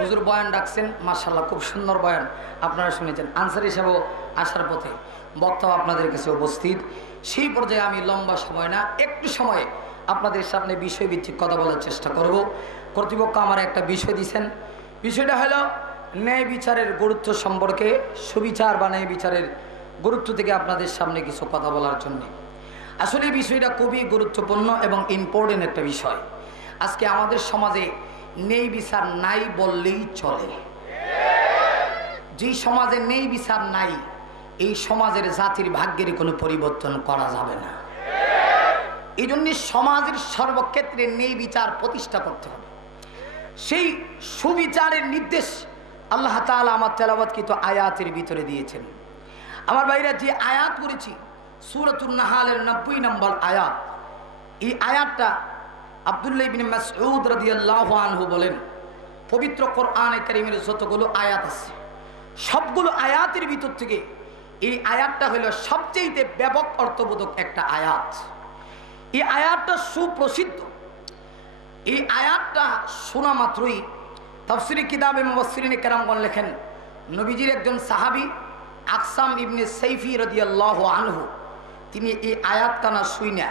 হুজুর বয়ান ডাকছেন, মাশাআল্লাহ খুব সুন্দর বয়ান আপনারা শুনেছেন। আনসার হিসেবেও আসার পথে বক্তাও আপনাদের কাছে উপস্থিত। সেই পর্যায়ে আমি লম্বা সময় না, একটু সময়ে আপনাদের সামনে বিষয়ভিত্তিক কথা বলার চেষ্টা করব। কর্তৃপক্ষ আমার একটা বিষয় দিয়েছেন, বিষয়টা হলো ন্যায় বিচারের গুরুত্ব সম্পর্কে, সুবিচার বা ন্যায় বিচারের গুরুত্ব থেকে আপনাদের সামনে কিছু কথা বলার জন্য। আসলে এই বিষয়টা খুবই গুরুত্বপূর্ণ এবং ইম্পর্টেন্ট একটা বিষয়। আজকে আমাদের সমাজে ন্যায় বিচার নাই বললেই চলে। যেই সমাজে ন্যায় বিচার নাই, এই সমাজের জাতির ভাগ্যের কোনো পরিবর্তন করা যাবে না। এই জন্য সমাজের সর্বক্ষেত্রে ন্যায় বিচার প্রতিষ্ঠা করতে হবে। সেই সুবিচারের নির্দেশ আল্লাহ তাআলা আমার তেলাওয়াতকৃত আয়াতের ভিতরে দিয়েছেন। আমার ভাইরা, যে আয়াত করেছি সূরাতুন নাহালের 90 নম্বর আয়াত, এই আয়াতটা আব্দুল্লাহ ইবনে মাসউদ রাদিয়াল্লাহু আনহু বলেন, পবিত্র কোরআনে কারীমের যতগুলো আয়াত আছে সবগুলো আয়াতের ভিতর থেকে এই আয়াতটা হলো সবচেয়ে ব্যাপক অর্থবোধক একটা আয়াত। এই আয়াতটা সুপ্রসিদ্ধ। এই আয়াতটা শোনা মাত্রই তাফসীরে কিতাবে মুফাসসিরিনে কেরামগণ লেখেন, নবীজির একজন সাহাবী আকসাম ইবনে সাইফি রাদিয়াল্লাহু আনহু, তিনি এই আয়াত কানা শুইনা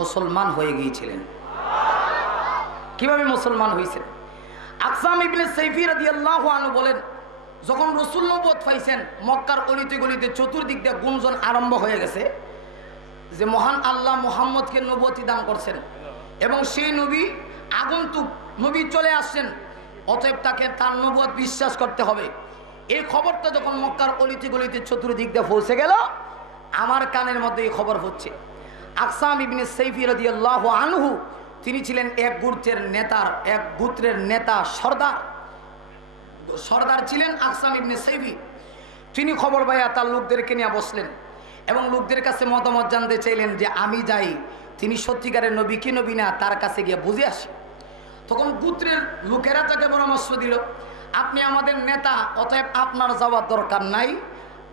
মুসলমান হয়ে গিয়েছিলেন। কিভাবে মুসলমান হয়েছেন? আকসাম ইবনে সাইফি রাদিয়াল্লাহু আনহু বলেন, যখন রাসূল নবুয়ত পাইছেন, মক্কার অলিতে গলিতে চতুর্দিক দিয়ে গুঞ্জন আরম্ভ হয়ে গেছে যে মহান আল্লাহ মুহাম্মদকে নবুয়তি দান করছেন এবং সেই নবী আগন্তুক নবী চলে আসছেন, অতএব তাকে তার নবুয়ত বিশ্বাস করতে হবে। এই খবরটা যখন মক্কার অলিতে গলিতে চতুর্দিক দিয়ে পৌঁছে গেল, আমার কানের মধ্যে এই খবর হচ্ছে। আকসাম ইবনে সাইফি রাদিয়াল্লাহু আনহু, তিনি ছিলেন এক গোত্রের নেতা, সর্দার ছিলেন আকসাম ইবনে সাইফি। তিনি খবর পাইয়া তার লোকদেরকে নিয়ে বসলেন এবং লোকদের কাছে মতামত জানতে চাইলেন যে আমি যাই, তিনি সত্যিকারের নবী কি নবী না, তার কাছে গিয়ে বুঝে আসি। তখন গোত্রের লোকেরা তাকে পরামর্শ দিল, আপনি আমাদের নেতা, অতএব আপনার যাওয়ার দরকার নাই,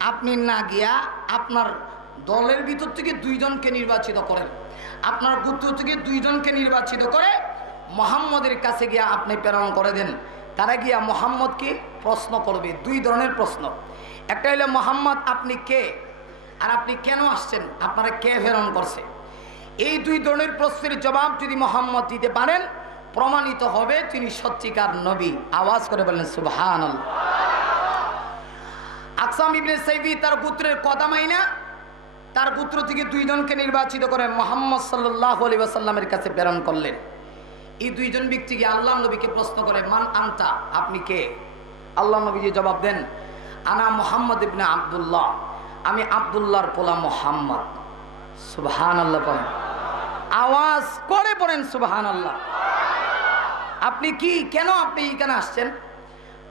আপনি না গিয়া আপনার দলের ভিতর থেকে 2 জনকে নির্বাচিত করেন, আপনার গোত্র থেকে 2 জনকে নির্বাচিত করে মুহাম্মদের কাছে গিয়া আপনি প্রেরণ করে দেন। তারা গিয়া মুহাম্মদকে প্রশ্ন করবে 2 ধরনের প্রশ্ন। একটা হলো, মুহাম্মদ আপনি কে, আর আপনি কেন আসছেন, আপনারা কে প্রেরণ করছে। এই 2 ধরনের প্রশ্নের জবাব যদি মুহাম্মদ দিতে পারেন, প্রমাণিত হবে তিনি সত্যিকার নবী। আওয়াজ করে বলেন সুবহানাল্লাহ। আকসাম ইবনে সাইফি তার গোত্রের কথা মাইনা তার গোত্র থেকে 2 জনকে নির্বাচিত করে মুহাম্মদ সাল্লাল্লাহু আলাইহি ওয়াসাল্লামের কাছে প্রেরণ করলেন। এই 2 জন ব্যক্তিকে আল্লাহ নবীকে প্রশ্ন করে, মান আনতা, আপনি কে? আল্লাহ নবী জবাব দেন, আনা মুহাম্মদ ইবনে আব্দুল্লাহ, আমি আব্দুল্লাহর পোলা মুহাম্মদ। সুবহানাল্লাহ পড়েন, আওয়াজ করে পড়েন সুবহানাল্লাহ। আপনি কি, কেন আপনি এখানে আসছেন?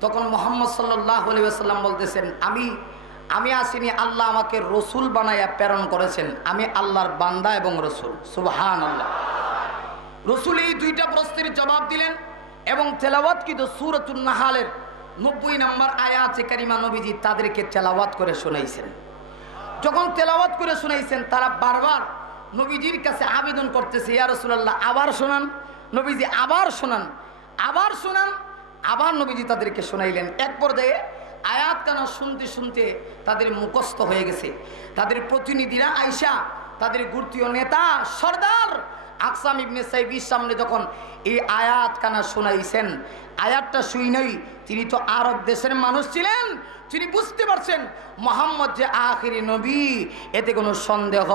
তখন মুহাম্মদ সাল্লাল্লাহু আলাইহি ওয়াসাল্লাম বলতেছেন, আমি আসিনি, আল্লাহ আমাকে রসুল বানাইয়া প্রেরণ করেছেন, আমি আল্লাহর বান্দা এবং রসুল। সুবহানাল্লাহ। রসুল এই 2টা প্রশ্নের জবাব দিলেন এবং তেলাওয়াতকৃত সূরাতুন নাহালের 90 নম্বর আয়াতে কারিমা নবীজি তাদেরকে তেলাওয়াত করে শোনাইছেন। যখন তেলাওয়াত করে শোনাইছেন, তারা বারবার নবীজির কাছে আবেদন করতেছে, ইয়া রাসূলুল্লাহ আবার শোনান। নবীজি আবার শোনান, আবার শোনান, আবার নবীজি তাদেরকে শোনাইলেন। এক পর্যায়ে আয়াত কানা শুনতে শুনতে তাদের মুখস্থ হয়ে গেছে। তাদের প্রতিনিধিরা আইসা তাদের গোত্রীয় নেতা সর্দার আকসাম ইবনে সাইফির সামনে যখন এই আয়াত কানা শোনাইছেন, আয়াতটা শুনেই তিনি তো আরব দেশের মানুষ ছিলেন, তিনি বুঝতে পারছেন মুহাম্মদ যে আখিরি নবী, এতে কোনো সন্দেহ।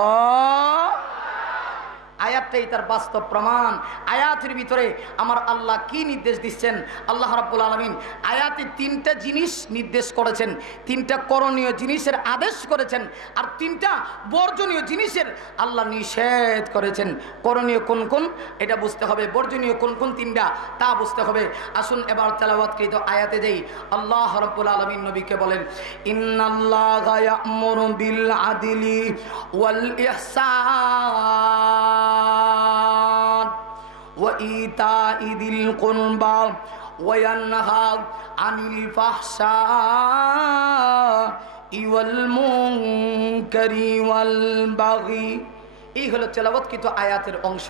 আয়াতটাই তার বাস্তব প্রমাণ। আয়াতের ভিতরে আমার আল্লাহ কি নির্দেশ দিচ্ছেন? আল্লাহ রাব্বুল আলামিন আয়াতে 3টা জিনিস নির্দেশ করেছেন, 3টা করণীয় জিনিসের আদেশ করেছেন, আর 3টা বর্জনীয় জিনিসের আল্লাহ নিষেধ করেছেন। করণীয় কোন কোন এটা বুঝতে হবে, বর্জনীয় কোন কোন 3টা তা বুঝতে হবে। আসুন এবার তেলাওয়াতকৃত আয়াতে যাই। আল্লাহ রাব্বুল আলামিন নবীকে বলেন, ইন্নাল্লাহা ইয়া'মুরু বিল আদলি ওয়াল ইহসান وإيتاء ذي القربى وينهى عن الفحشاء والمنكر والبغي এই হলো তেলাওয়াতকৃত আয়াতের অংশ।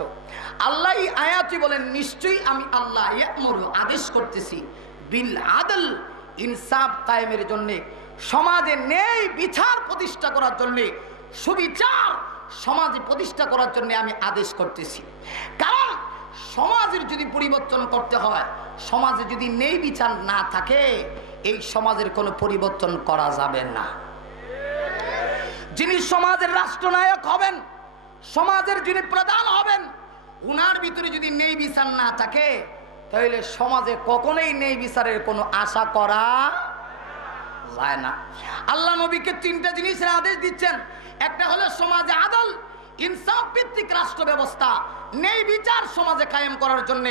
আল্লাহ এই আয়াতই বলেন, নিশ্চয়ই আমি আল্লাহ ইয়ামুরু আদেশ করতেছি বিল আদল, ইনসাফ কায়েমের জন্য, সমাজে ন্যায় বিচার প্রতিষ্ঠা করার জন্য, সুবিচার সমাজে প্রতিষ্ঠা করার জন্য আমি আদেশ করতেছি। কারণ সমাজের যদি পরিবর্তন করতে হয়, সমাজে যদি ন্যায় বিচার না থাকে, এই সমাজের কোনো পরিবর্তন করা যাবে না। যিনি সমাজের রাষ্ট্রনায়ক হবেন, সমাজের যিনি প্রধান হবেন, উনার ভিতরে যদি ন্যায় বিচার না থাকে, তাহলে সমাজে কখনোই ন্যায় বিচারের কোনো আশা করা যায় না। আল্লাহ নবীকে তিনটা জিনিসের আদেশ দিচ্ছেন। একটা হলো সমাজে আদল, ইনসাফ ভিত্তিক রাষ্ট্র ব্যবস্থা, ন্যায় বিচার সমাজে কায়েম করার জন্য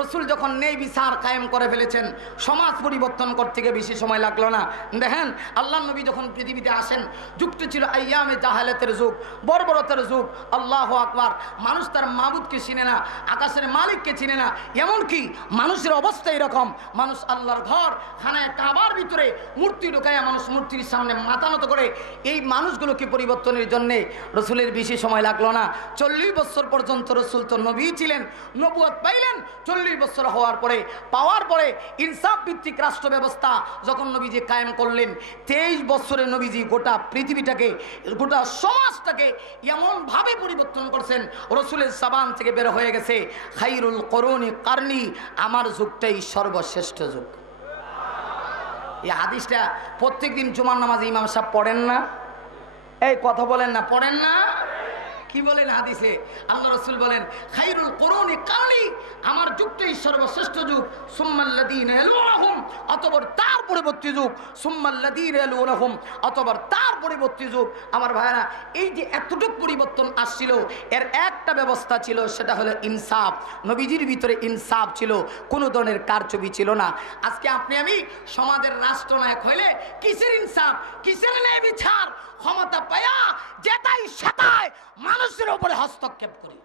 রসুল যখন ন্যায় বিচার কায়েম করে ফেলেছেন, সমাজ পরিবর্তন করতে গিয়ে বেশি সময় লাগলো না। দেখেন আল্লাহ নবী যখন পৃথিবীতে আসেন, যুগটি ছিল আইয়ামে জাহালাতের যুগ, বর্বরতার যুগ। আল্লাহু আকবার। মানুষ তার মাবুদকে চিনে না, আকাশের মালিককে চিনে না। এমনকি মানুষের অবস্থা এরকম, মানুষ আল্লাহর ঘর খানায় কাবার ভিতরে মূর্তি ঢুকায়, মানুষ মূর্তির সামনে মাথা নত করে। এই মানুষগুলোকে পরিবর্তনের জন্য রসুলের বেশি সময় লাগলো না। 40 বছর পর্যন্ত রসুল তো নবী ছিলেন, নবুয়ত পাইলেন। 40 বছর পাওয়ার পরে ইনসাফ ভিত্তিক রাষ্ট্র ব্যবস্থা যখন নবীজি কায়েম করলেন, 23 বছরে নবীজি গোটা পৃথিবীটাকে, গোটা সমাজটাকে এমন ভাবে পরিবর্তন করছেন, রসুলের সাবান থেকে বের হয়ে গেছে খাইরুল করুনি কারনি, আমার যুগটাই সর্বশ্রেষ্ঠ যুগ। এই হাদিসটা প্রত্যেকদিন জুমার নামাজে ইমাম সাহেব পড়েন না? এই কথা বলেন না, পড়েন না? কি বলেন হাদিসে? আল্লাহ রাসূল বলেন খায়রুল কুরুনি কারনি, আমার যুগটাই সর্বশ্রেষ্ঠ যুগ। সুম্মাল্লাযীনা ইয়ালুনহুম, অতঃপর তার পরবর্তী যুগ। সুম্মাল্লাযীনা ইয়ালুনহুম, অতঃপর তার পরবর্তী যুগ। আমার ভাইরা, এই যে এতটুকু পরিবর্তন আসছিল, এর একটা ব্যবস্থা ছিল, সেটা হলো ইনসাফ। নবীজির ভিতরে ইনসাফ ছিল, কোনো ধরনের কারচুপি ছিল না। আজকে আপনি আমি সমাজের রাষ্ট্রনায়ক হইলে কিসের ইনসাফ, কিসের ন্যায় বিচার? ক্ষমতা পায়া যেটাই সেটাই মানুষের উপরে হস্তক্ষেপ করি।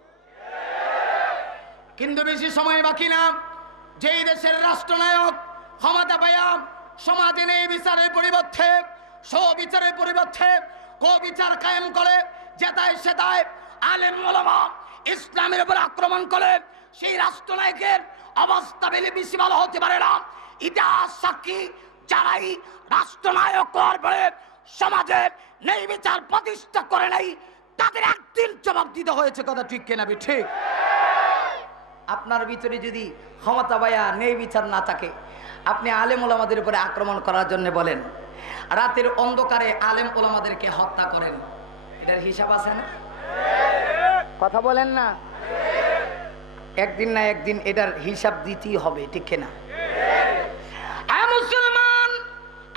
কিন্তু বেশি সময় বাকি না, যেই দেশের রাষ্ট্রনায়ক ক্ষমতা পায়া সমাজে নেই বিচারের পরিবর্তে, সুবিচারের পরিবর্তে কুবিচার কায়েম করে, যেটাই সেটাই আলেম ওলামা ইসলামের উপর আক্রমণ করে, সেই রাষ্ট্রনায়কের অবস্থা বেশি ভালো হতে পারে না। ইতিহাস সাক্ষী, যারাই রাষ্ট্রনায়ক হওয়ার পরে সমাজে নেই বিচার প্রতিষ্ঠা করে নাই, তাদের একদিন জবাব দিতে হয়েছে। কথা ঠিক কিনা? ঠিক। আপনার ভিতরে যদি ক্ষমতা পায়া নেই বিচার না থাকে, আপনি আলেম ওলামাদের উপরে আক্রমণ করার জন্য বলেন, রাতের অন্ধকারে আলেম ওলামাদেরকে হত্যা করেন, এটার হিসাব আছে না? কথা বলেন না? একদিন না একদিন এটার হিসাব দিতেই হবে, ঠিক কিনা? মুসলমান,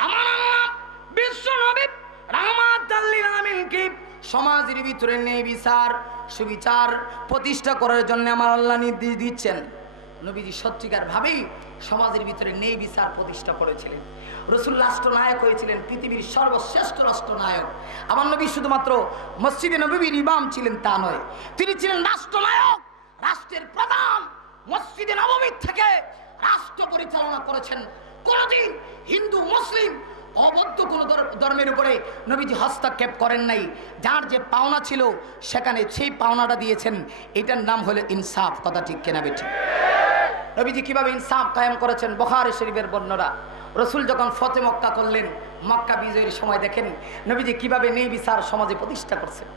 আমার বিশ্ব নবী রাহমাতুল লিল আলামিনকে সমাজের ভিতরে নেই বিচার সুবিচার প্রতিষ্ঠা করার জন্য আমার আল্লাহ নির্দেশ দিচ্ছেন। নবীজি সত্যিকার ভাবেই সমাজের ভিতরে নেই বিচার প্রতিষ্ঠা করেছিলেন। রসুল রাষ্ট্রনায়ক হয়েছিলেন, পৃথিবীর সর্বশ্রেষ্ঠ রাষ্ট্রনায়ক। আমার নবী শুধুমাত্র মসজিদে নববীর ইমাম ছিলেন তা নয়, তিনি ছিলেন রাষ্ট্রনায়ক, রাষ্ট্রের প্রধান। মসজিদে নববীর থেকে রাষ্ট্র পরিচালনা করেছেন। কোনদিন হিন্দু মুসলিম অবদ্ধ কোন ধর্মের উপরে নবীজি হস্তক্ষেপ করেন নাই। যার যে পাওনা ছিল সেখানে সেই পাওনাটা দিয়েছেন। এটার নাম হলো ইনসাফ। কথা ঠিক কিনা বেঠিক? নবীজি কিভাবে ইনসাফ কায়েম করেছেন, বুখারী শরীফের বর্ণনা। রসুল যখন ফতে মক্কা করলেন, মক্কা বিজয়ের সময় দেখেন নবীজি কিভাবে নেই বিচার সমাজে প্রতিষ্ঠা করছেন।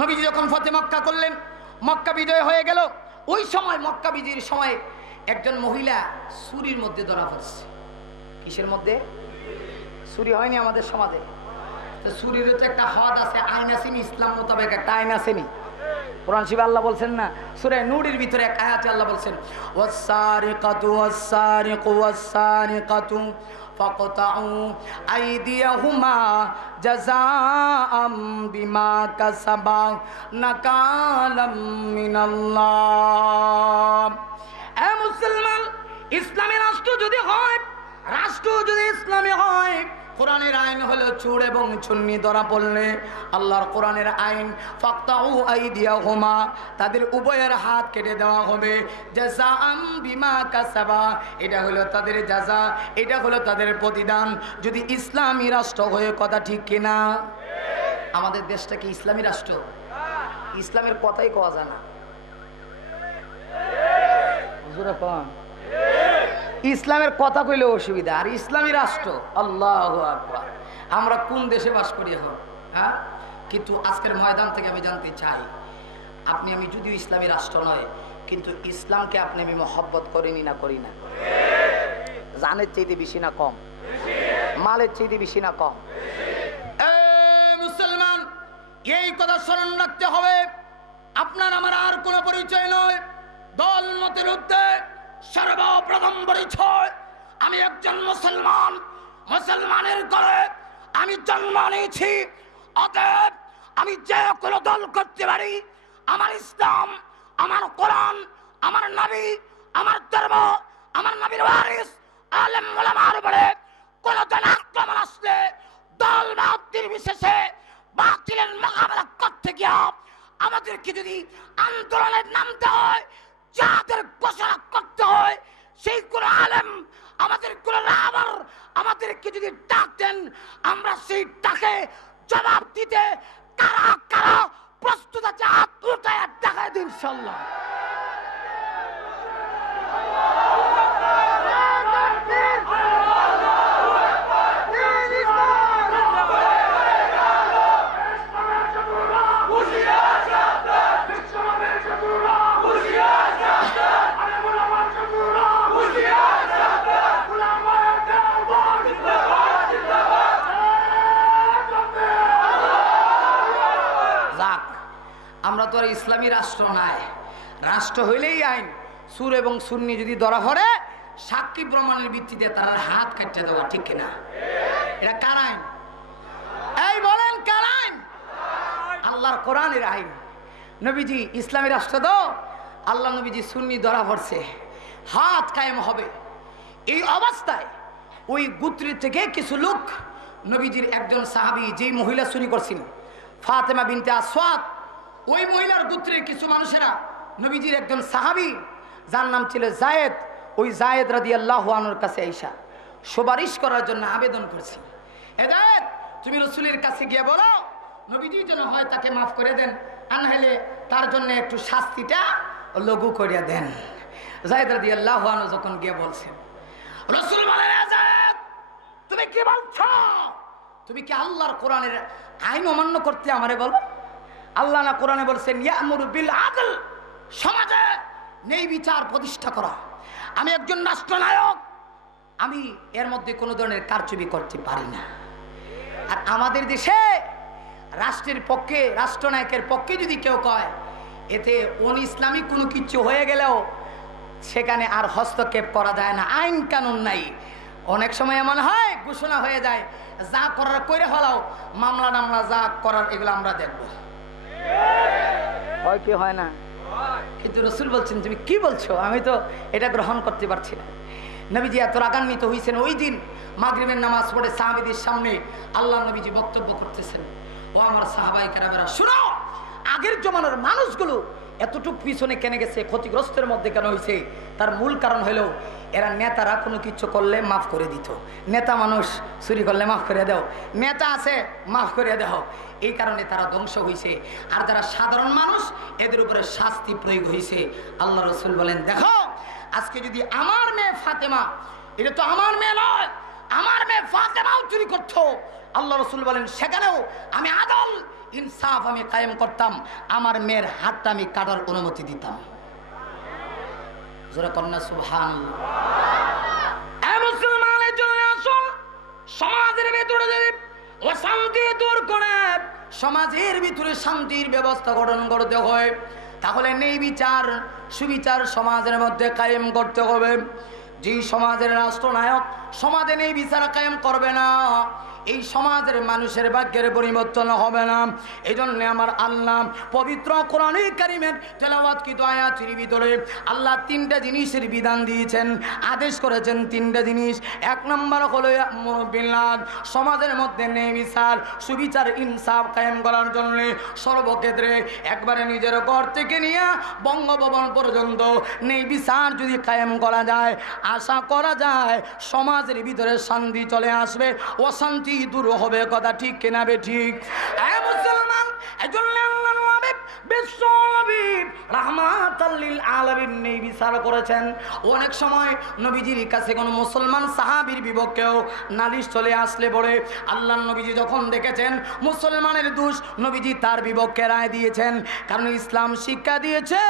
নবীজি যখন ফতে মক্কা করলেন, মক্কা বিজয় হয়ে গেল, ওই সময় মক্কা বিজয়ের সময় একজন মহিলা ছুরির মধ্যে ধরা পড়ছে। কিসের মধ্যে? ছুরি হয়নি আমাদের সমাজে, ছুরির তো একটা হদ আছে, আইন আসেনি, ইসলাম মোতাবেক একটা আইন আসেনি। কোরআন শরীফে আল্লাহ বলছেন না, সূরা নূরের ভিতরে এক আয়াতে আল্লাহ বলছেন ওয়াস-সারিকাতু ওয়াস-সারিকু ওয়াস-সারিকাতু ফাকতাউ আইদিয়াহুমা জাযাআম বিমা কাসাবা নাকালাম মিনাল্লাহ। এ মুসলমান, ইসলামী রাষ্ট্র যদি হয়, রাষ্ট্র যদি ইসলামী হয়, কোরআনের আইন হলো চুর এবং চুন্নি ধরা পড়লে আল্লাহর কোরআনের আইন ফাকতাউ আইদিয়াহুমা, তাদের উভয়ের হাত কেটে দেওয়া হবে। জাযাআম বিমা কাসাবা, এটা হলো তাদের জাযা, এটা হলো তাদের প্রতিদান। যদি ইসলামী রাষ্ট্র হয়ে, কথা ঠিক কিনা? আমাদের দেশটা কি ইসলামী রাষ্ট্র? ইসলামের কথাই কওয়া যায় না। ইসলামের কথা কইলে অসুবিধা, আর ইসলামী রাষ্ট্র, আল্লাহু আকবার। আমরা কোন দেশে বাস করি এখন? হ্যাঁ, কিন্তু আজকের ময়দান থেকে আমি জানতে চাই, আপনি আমি যদিও ইসলামী রাষ্ট্র নয়, কিন্তু ইসলামকে আপনি আমি মহব্বত করিনি না করি না? জানের চাইতে বেশি না কম? মালের চাইতে বেশি না কম? মুসলমান, এই কথা স্মরণ রাখতে হবে। আপনার আমার আর কোনো পরিচয় নয়, দল মতের ঊর্ধ্বে সর্বপ্রথম পরিচয় আমি একজন মুসলমান। মুসলমানের ঘরে আমি জন্ম নিয়েছি, অতএব আমি যে কোনো দল করতে পারি। আমার ইসলাম, আমার কোরআন, আমার নবী, আমার ধর্ম, আমার নবীর ওয়ারিস আলেম ওলামার উপরে কোন জন আক্রমণ আসলে দল বা নির্বিশেষে বাতিলের মোকাবেলা করতে গিয়া আমাদেরকে যদি আন্দোলনের নামতে হয়, যাদের ঘোষণা করতে হয়, সেই কোন আলেম আমাদের কোন রাবার আমাদেরকে যদি ডাক দেন, আমরা সেই ডাকে জবাব দিতে কারা কারা প্রস্তুত আছে হাত উঠায় দেখায় দিন ইনশাআল্লাহ। আমরা তো আর ইসলামী রাষ্ট্র নাই, রাষ্ট্র হইলেই আইন। সুর এবং সুন্নি যদি ধরা পড়ে, সাক্ষী প্রমাণের ভিত্তিতে তার হাত কাটতে দেওয়া, ঠিক কিনা? এটা কার আইন? এই বলেন, কার আইন? আল্লাহর কোরআনের আইন। নবীজি ইসলামী রাষ্ট্র তো, আল্লাহ নবীজি সুন্নি ধরা পড়ছে, হাত কায়েম হবে। এই অবস্থায় ওই গোত্রের থেকে কিছু লোক, নবীজির একজন সাহাবী, যেই মহিলা চুরি করছিল, ফাতেমা বিনতে আসওয়াদ, ওই মহিলার গোত্রের কিছু মানুষেরা নবীজির একজন সাহাবী, যার নাম ছিল জায়েদ, ওই জায়েদ রাদিয়াল্লাহু আনহুর কাছে আইসা সুপারিশ করার জন্য আবেদন করছে, হে জায়েদ, তুমি রাসূলের কাছে গিয়ে বলো নবীজি যেন হয় তাকে মাফ করে দেন, আর নাহলে তার জন্য একটু শাস্তিটা লঘু করিয়া দেন। জায়েদ রাদিয়াল্লাহু আনহু যখন গিয়ে বলছেন, রাসূল বলেন, জায়েদ তুমি কি বলছো? তুমি কি আল্লাহর কোরআনের আইন অমান্য করতে আমারে বলো? আল্লাহ না কোরআনে বলছেন, ইয়ামুরু বিল আদল, সমাজে ন্যায় বিচার প্রতিষ্ঠা করা। আমি একজন রাষ্ট্রনায়ক, আমি এর মধ্যে কোনো ধরনের কারচুপি করতে পারি না। আর আমাদের দেশে রাষ্ট্রের পক্ষে, রাষ্ট্রনায়কের পক্ষে যদি কেউ কয়, এতে ইসলামিক কোনো কিছু হয়ে গেলেও সেখানে আর হস্তক্ষেপ করা যায় না, আইন কানুন নাই। অনেক সময় এমন হয়, ঘোষণা হয়ে যায়, যা করার কইরে ফেলাও, মামলা টামলা যা করার এগুলো আমরা দেখবো, হয় কি হয় না? কিন্তু রাসূল বলছেন, তুমি কি বলছো? আমি তো এটা গ্রহণ করতে পারছি না। নবীজি এত রাগান্বিত হয়েছেন, ওই দিন মাগরিবের নামাজ পড়ে সাহাবীদের সামনে আল্লাহ নবীজি বক্তব্য করতেছেন, ও আমার সাহাবায়ে কেরামেরা শুনো, আগের জমানার মানুষগুলো এতটুক পিছনে কেন গেছে, ক্ষতিগ্রস্তের মধ্যে কেন হয়েছে, তার মূল কারণ হলো এরা নেতারা কোনো কিছু করলে মাফ করে দিত। নেতা মানুষ চুরি করলে মাফ করে দাও, নেতা আছে মাফ করে দাও, এই কারণে তারা ধ্বংস হয়েছে। আর যারা সাধারণ মানুষ, এদের উপরে শাস্তি প্রয়োগ হয়েছে। আল্লাহ রাসূল বলেন, দেখো আজকে যদি আমার মেয়ে ফাতেমা, এটা তো আমার মেয়ে নয়, আমার মেয়ে ফাতেমাও চুরি করতো, আল্লাহ রাসূল বলেন সেখানেও আমি আদল ইনসাফ আমি কায়েম করতাম, আমার মেয়ের হাতটা আমি কাটার অনুমতি দিতাম। জোরে কন্যা সুবহানাল্লাহ। মুসলমানের জন্য আসুন, সমাজের ভিতরে যদি অশান্তি দূর করে সমাজের ভিতরে শান্তির ব্যবস্থা গঠন করতে হয়, তাহলে ন্যায় বিচার সুবিচার সমাজের মধ্যে কায়েম করতে হবে। যে সমাজের রাষ্ট্রনায়ক সমাজে ন্যায় বিচার কায়েম করবে না, এই সমাজের মানুষের ভাগ্যের পরিবর্তন হবে না। এই জন্য আমার আল্লাহ পবিত্র কোরআনে কারিমের তেলাওয়াতকৃত আয়াতের ভিতরে আল্লাহ তিনটা জিনিসের বিধান দিয়েছেন, আদেশ করেছেন তিনটা জিনিস। এক নম্বর হলো ইয়ামুরু বিল আদল, সমাজের মধ্যে ন্যায় বিচার সুবিচার ইনসাফ কায়েম করার জন্য সর্বক্ষেত্রে একবারে নিজের ঘর থেকে নিয়ে বঙ্গভবন পর্যন্ত ন্যায় বিচার যদি কায়েম করা যায়, আশা করা যায় সমাজের ভিতরে শান্তি চলে আসবে, অশান্তি দূর হবে। কথা ঠিক কিনা বে ঠিক? মুসলমান, এজন্য আল্লাহর নবী বিশ্ব নবী রাহমাতাল লিল আলামিন নেই বিচার করেছেন। অনেক সময় নবীজির কাছে কোনো মুসলমান সাহাবীর বিপক্ষেও নালিশ চলে আসলে পরে আল্লাহর নবীজি যখন দেখেছেন মুসলমানের দোষ, নবীজি তার বিপক্ষে রায় দিয়েছেন। কারণ ইসলাম শিক্ষা দিয়েছে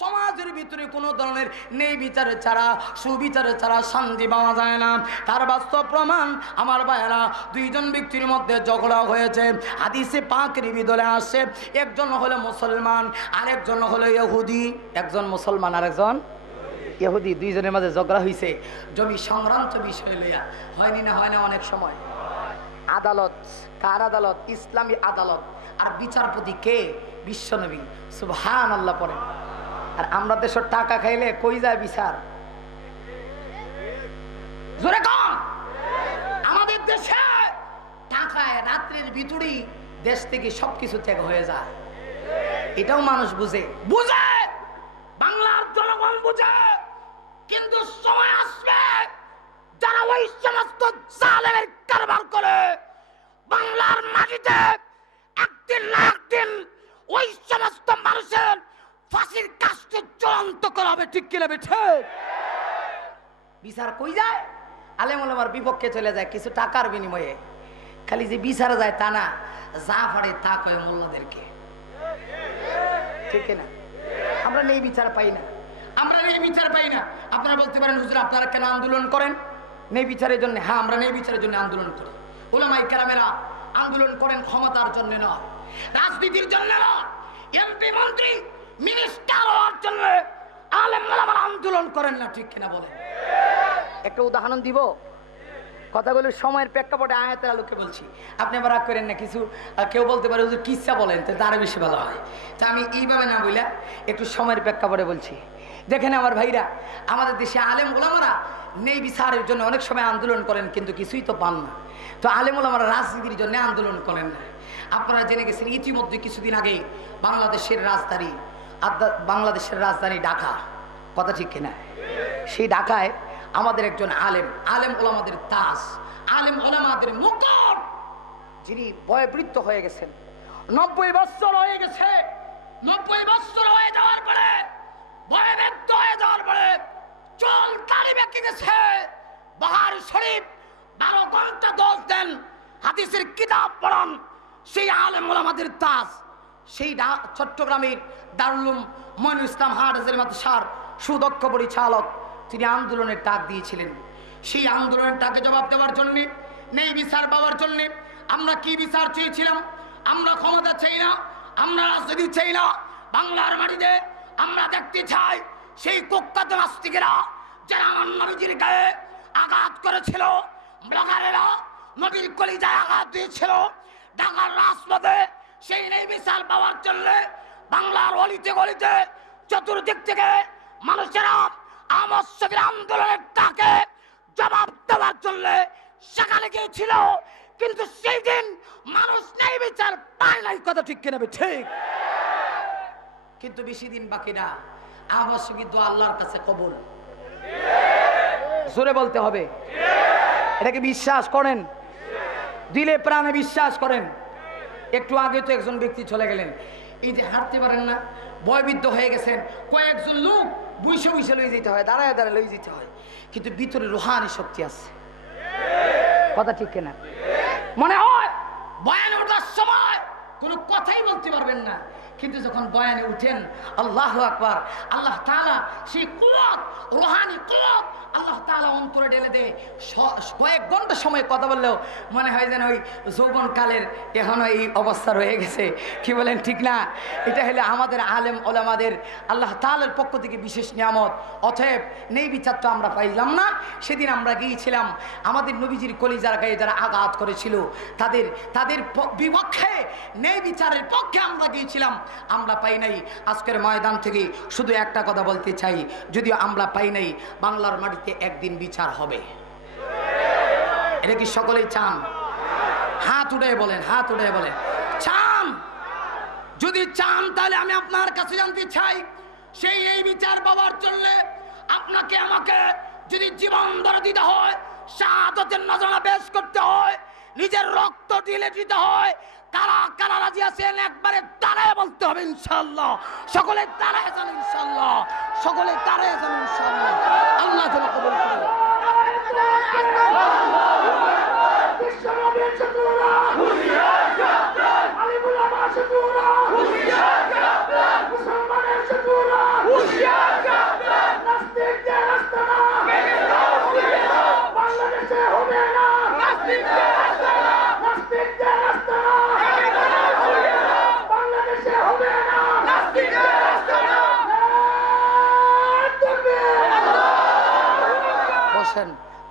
সমাজের ভিতরে কোনো ধরনের নেই বিচার ছাড়া, সুবিচার ছাড়া শান্তি পাওয়া যায় না। তার বাস্তব প্রমাণ আমার ভাইয়েরা, দুইজন ব্যক্তির মধ্যে ঝগড়া হয়েছে। হাদিসে পাকের ভিতরে আসে একজন হলো মুসলমান, আরেকজন হলো ইহুদি। একজন মুসলমান আরেকজন ইহুদি, দুইজনের মাঝে ঝগড়া হয়েছে জমি সংক্রান্ত বিষয় লইয়া। হয়নি না? হয় না? অনেক সময় আদালত, কার আদালত? ইসলামী আদালত। আর বিচারপতি কে? বিশ্বনবী। সুবহানাল্লাহ পড়ে। আর আমরা দেশের টাকা খাইলে কই যায় বিচার? জোরে কম। আমাদের দেশে টাকায় রাত্রির ভিতরেই দেশ থেকে সবকিছু ত্যাগ হয়ে যায়। এটাও মানুষ বুঝে, বুঝে, বাংলার জনগণ বুঝে। কিন্তু সময় আসবে যারা ওই সমস্ত জালেমের কারবার করে বাংলার মাটিতে একদিন না একদিন ওই সমস্ত মানুষের ফাঁসির কাজটি চূড়ান্ত করা হবে। ঠিক কিনা বেঠে? বিচার কই যায়? আলেম ওলামার বিপক্ষে চলে যায় কিছু টাকার বিনিময়ে। খালি যে বিচার যায় তা না, যা পারে তা কয় মোল্লাদেরকে। ঠিক না? আমরা নেই বিচার পাই না, আমরা নেই বিচার পাই না। আপনারা বলতে পারেন হুজুর আপনারা কেন আন্দোলন করেন নেই বিচারের জন্য? হ্যাঁ, আমরা নেই বিচারের জন্য আন্দোলন করি। উলামায়ে কেরামেরা আন্দোলন করেন ক্ষমতার জন্য নয়, রাজনীতির জন্য নয়, এমপি মন্ত্রী মিনিস্টার হওয়ার জন্য আলেম ওলামারা আন্দোলন করেন না। ঠিক কিনা বলেন? একটা উদাহরণ দিব, কথাগুলো সময়ের প্রেক্ষাপটে আয়াতের আলোকে বলছি। আপনি আবার রাগ করেন না। কিছু কেউ বলতে পারে হুজুর কিচ্ছা বলেন, তো তার বেশি ভালো হয়। তা আমি এইভাবে না বইলা একটু সময়ের প্রেক্ষাপটে বলছি। দেখেন আমার ভাইরা, আমাদের দেশে আলেম ওলামারা নেই বিচারের জন্য অনেক সময় আন্দোলন করেন, কিন্তু কিছুই তো পান না। তো আলেম ওলামারা রাজনীতির জন্য আন্দোলন করেন না। আপনারা জেনে গেছেন ইতিমধ্যে কিছুদিন আগে বাংলাদেশের রাজধানী ঢাকা, কথা ঠিক কিনা? সেই ঢাকায় আমাদের একজন আলেম ওলামাদের তাজ, আলেম ওলামাদের মুকুট, যিনি বয়োবৃদ্ধ হয়ে গেছেন, 90 বছর হয়ে গেছে। 90 বছর হয়ে যাওয়ার পরে, বয়োবৃদ্ধ হয়ে যাওয়ার পরে চুল দাড়ি বেঁকে গেছে। বাহার শরীফ 12 ঘন্টা দোষ দেন, হাদিসের কিতাব পড়ান। সেই আলেম ওলামাদের তাজ, সেই চট্টগ্রামের দারুল উলুম মঈনুল ইসলাম হাফেজের মাদ্রাসার সুদক্ষ পরিচালক, তিনি আন্দোলনের ডাক দিয়েছিলেন। সেই আন্দোলনের ডাকে জবাব দেওয়ার জন্য, নেই বিচার পাওয়ার জন্য আমরা কি বিচার চেয়েছিলাম? আমরা ক্ষমতা চাই না, আমরা রাজনীতি চাই না। বাংলার মাটিতে আমরা দেখতে চাই সেই কুখ্যাত নাস্তিকেরা যারা আমার নবীজির গায়ে আঘাত করেছিল, ব্লগারেরা নবীর কলিজায় আঘাত দিয়েছিল, ঢাকার রাজপথে সেই নেই বিচার পাওয়ার জন্য বাংলার অলিতে গলিতে চতুর্দিক থেকে মানুষেরা আহমদ শফির আন্দোলনের ডাকে জবাব দেওয়ার জন্য সেখানে গিয়েছিল। কিন্তু সেই দিন মানুষ নেই বিচার পায় নাই, কথা ঠিক কিনা? ঠিক। কিন্তু বেশি দিন বাকি না, আহমদ শফির দোয়া আল্লাহর কাছে কবুল। জোরে বলতে হবে। এটাকে বিশ্বাস করেন? দিলে প্রাণে বিশ্বাস করেন? একটু আগে তো একজন ব্যক্তি চলে গেলেন, এই যে হাঁটতে পারেন না, বয়বৃদ্ধ হয়ে গেছেন, কয়েকজন লোক বুঝে বুঝে লই যেতে হয়, দাঁড়ায় দাঁড়ায় লই যেতে হয়, কিন্তু ভিতরে রুহানি শক্তি আছে, কথা ঠিক কিনা? মনে হয় বয়ানে ওঠার সময় কোনো কথাই বলতে পারবেন না, কিন্তু যখন বয়ানে উঠেন আল্লাহু আকবার, আল্লাহ তাআলা সেই কুওয়াত, রুহানি কুওয়াত আল্লাহ তাআলা অন্তরে ঢেলে দেয়। কয়েক ঘন্টা সময় কথা বললেও মনে হয় যেন ওই যৌবন কালের এখনো এই অবস্থা রয়ে গেছে। কি বলেন ঠিক না? এটা হলে আমাদের আলেম ওলামাদের আল্লাহ তাআলার পক্ষ থেকে বিশেষ নিয়ামত। অতএব নেই বিচার তো আমরা পাইলাম না। সেদিন আমরা গিয়েছিলাম আমাদের নবীজির কলিজার গায়ে যারা আঘাত করেছিল তাদের বিপক্ষে, নেই বিচারের পক্ষে আমরা গিয়েছিলাম, আমরা পাই নাই। আজকের ময়দান থেকে শুধু একটা কথা বলতে চাই, যদিও আমরা পাই নাই, বাংলার মাটিতে একদিন বিচার হবে। এটা কি সকলেই চান? হাত উঠে বলেন, হাত উঠে বলেন চান। যদি চান তাহলে আমি আপনার কাছে জানতে চাই, সেই এই বিচার পাওয়ার জন্য আপনাকে আমাকে যদি জীবন ধরে দিতে হয়, শাহাদাতের নজরানা পেশ করতে হয়, নিজের রক্ত ঢেলে দিতে হয়, কারা কারা রাজি আছেন একবারে দাঁড়ায় বলতে হবে ইনশাআল্লাহ। সকলে দাঁড়ায় যান ইনশাআল্লাহ, সকলে দাঁড়ায় যান ইনশাআল্লাহ। আল্লাহ যেন কবুল করে।